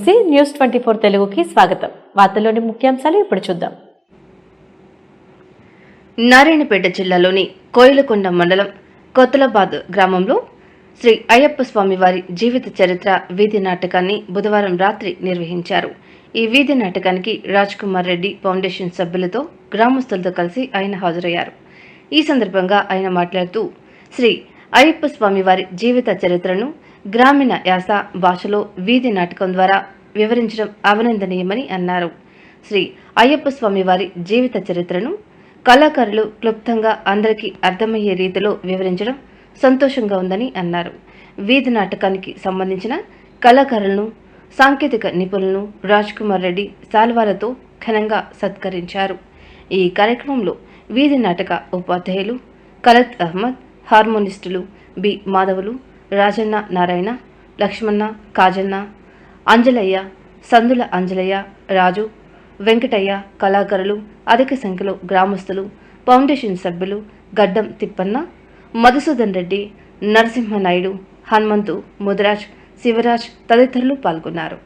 నమస్తే న్యూస్ 24 తెలుగుకి స్వాగతం. వార్తల్లోని ముఖ్యాంశాలు ఇప్పుడు చూద్దాం. నారాయణపేట జిల్లాలోని కోయిలకొండ మండలం కొత్తలాబాద్ గ్రామంలో శ్రీ అయ్యప్ప స్వామి వారి జీవిత చరిత్ర వీధి నాటకాన్ని బుధవారం రాత్రి నిర్వహించారు. ఈ వీధి నాటకానికి రాజ్ కుమార్ రెడ్డి ఫౌండేషన్ సభ్యులతో గ్రామస్తులతో కలిసి ఆయన హాజరయ్యారు. ఈ సందర్భంగా ఆయన మాట్లాడుతూ శ్రీ అయ్యప్ప స్వామి వారి జీవిత చరిత్రను గ్రామీణ యాస భాషలో వీధి నాటకం ద్వారా వివరించడం అభినందనీయమని అన్నారు. శ్రీ అయ్యప్ప స్వామి వారి జీవిత చరిత్రను కళాకారులు క్లుప్తంగా అందరికీ అర్థమయ్యే రీతిలో వివరించడం సంతోషంగా ఉందని అన్నారు. వీధి నాటకానికి సంబంధించిన కళాకారులను, సాంకేతిక నిపుణులను రాజ్ కుమార్ రెడ్డి శాల్వాలతో ఘనంగా సత్కరించారు. ఈ కార్యక్రమంలో వీధి నాటక ఉపాధ్యాయులు కలత్ అహ్మద్, హార్మోనిస్టులు బి మాధవులు, రాజన్న నారాయణ, లక్ష్మణ, కాజన్న, అంజలయ్య, సందుల అంజలయ్య, రాజు, వెంకటయ్య, కళాకారులు, అధిక సంఖ్యలో గ్రామస్తులు, ఫౌండేషన్ సభ్యులు గడ్డం తిప్పన్న, మధుసూదన్ రెడ్డి, నరసింహనాయుడు, హనుమంతు, ముదిరాజ్, శివరాజ్ తదితరులు పాల్గొన్నారు.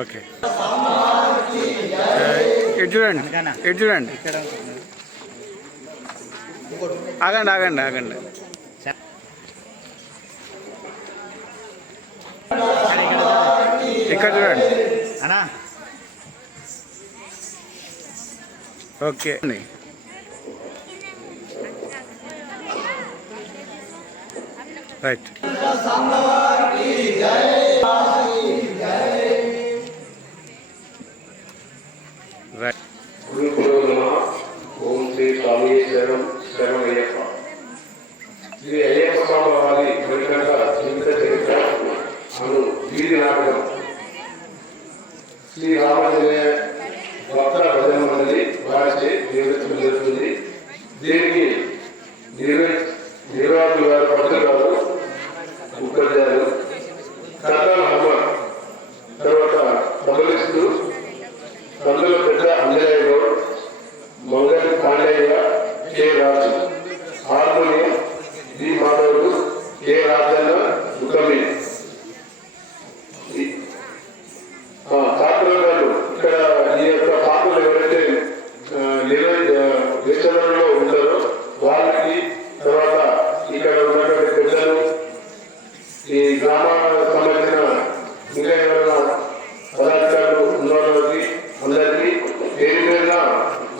ఓకే, ఇటు చూడండి, ఇటు చూడండి, ఆగండి ఆగండి ఆగండి. ఇక్కడ చూడండి. Okay, right. ఓం శ్రీ స్వామి శరణం శరణం అయ్యప్ప. శ్రీ అయ్యప్ప స్వామి వారి జీవిత చరిత్ర అను వీధి నాటకం శ్రీ రామాంజనేయ భక్త భజన మండలి వారిచే నిర్వహించడం జరుగుతుంది. దీనికి నిర్వాహకులు గారు పట్టణ గారు ఉపాధ్యాయులు కథ అమ్మ తర్వాత కమలిస్తూ అందులో పెద్ద అంజనేయ గౌడ్ మంగళ పాండయ్య కె రాజు హార్మోనియం డి మాధవుడు కె రాజన్న ఉత్తమి పాత్రలు గారు ఇక్కడ ఈ యొక్క పాత్రలు ఎవరైతే విస్తరణలో ఉంటారో వాళ్ళకి తర్వాత ఇక్కడ ఉన్నటువంటి పెద్దలు ఈ గ్రామాలకు సంబంధించిన ఇంకా ఎవరైనా పదార్థాలు ఉన్న వాళ్ళకి అందరికీ పేరు పేరున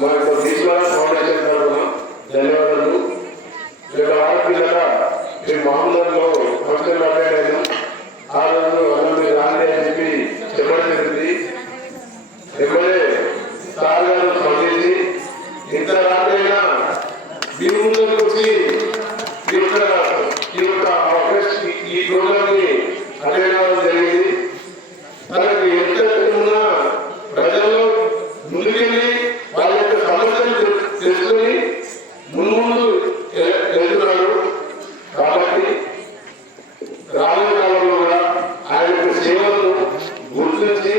మా యొక్క విశ్వాస ఫౌండేషన్ తరఫున ధన్యవాదాలు. ఇక్కడ ఆడపిల్లల ఈ మామూలులో ఫంక్షన్ మాట్లాడాను. ఆ రోజు అందరూ రాండి అని చెప్పి చెప్పడం జరిగింది. ఎప్పుడే సార్ గారు స్పందించి ఇంత రాత్రైనా మీ ముందుకు వచ్చి ఈ ప్రోగ్రామ్ ని అటెండ్ అవ్వడం జరిగింది. మనకి ఎంత ఉన్నా ప్రజల్లో ముందుకెళ్ళి వాళ్ళ యొక్క సమస్యలు తెలుసుకొని ముందు వెళ్తున్నారు. కాబట్టి రాబోయే కాలంలో కూడా ఆయన యొక్క సేవలను గుర్తించి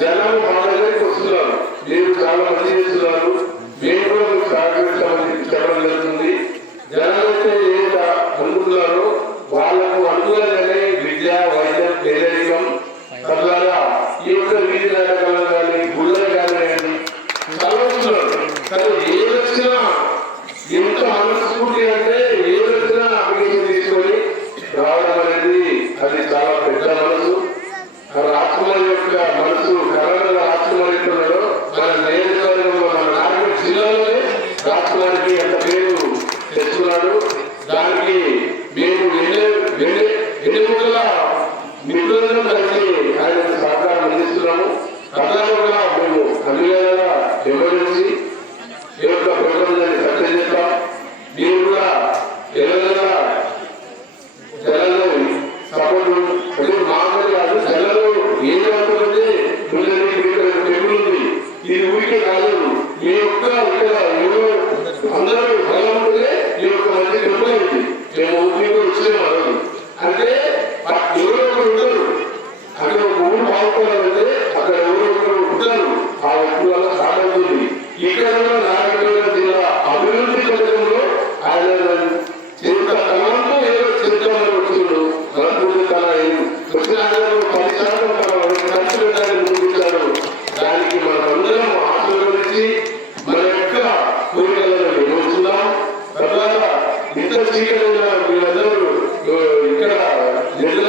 జనాలు మన దగ్గరికి వస్తున్నారు. మీరు చాలా మంది చేస్తున్నారు, మేము కూడా మీకు సహకరిస్తామని చెప్పడం జరుగుతుంది. జనాలైతే ఏదైతే అనుకుంటున్నారో వాళ్లకు అనుకూలంగానే విద్య, వైద్యం, పేదరికం తద్వారా ఈ యొక్క వీధి నాటకాలు కానీ గుళ్ళలు కానీ చదవస్తున్నారు. కానీ ఏది వచ్చినా ఎంత మనస్ఫూర్తి అంటే ఏది వచ్చినా అప్లికేషన్ తీసుకొని రావడం అనేది అది చాలా పెద్ద మనసు. రాష్ట్రం యొక్క మనసు కర్ణాటక రాష్ట్రం ఉన్నాడో మన నియోజకవర్గంలో మన నాగపూర్ జిల్లాలోనే రాష్ట్రానికి అంత పేరు తెచ్చుకున్నాడు. దానికి మేము ఎన్నికల మిత్రులను కలిసి ఆయన సహకారం అందిస్తున్నాము. కర్ణాటకగా మేము అన్ని విధాలుగా ఎమర్జెన్సీ ఈ యొక్క ప్రోగ్రాం సక్సెస్ చేస్తాం. మీరు కూడా తెలంగాణ జనాలు సపోర్టు అంటే మామూలు కాదు. జనాలు ఏం చేస్తారంటే టెంపుల్ ఉంది, ఇది ఊరికే కాదు. ఈ యొక్క ఇక్కడ ఎవరో అందరూ బలం ఉంటే ఈ యొక్క మంచి టెంపుల్ అయింది. మేము ఊరికి వచ్చే మనం అంటే ఎవరో ఒకరు ఉంటారు. అక్కడ ఒక ఊరు బాగుకోవాలంటే అక్కడ ఎవరో ఒకరు ఉంటారు. ఆ వ్యక్తుల వల్ల సాగుతుంది. ఇక్కడ నారాయణ జిల్లా అభివృద్ధి పథకంలో ఆయన చేత తనంతో ఏదో చేద్దామని వచ్చిండు. మనకు వచ్చిన ఆయన 10 ఖర్చు పెట్టాలని ముందుకు దానికి మనమందరం ఆశీర్వదించి మన యొక్క కోరికలను నిర్వహిస్తున్నాం. తర్వాత ఇంత చీకటి వీళ్ళందరూ ఇక్కడ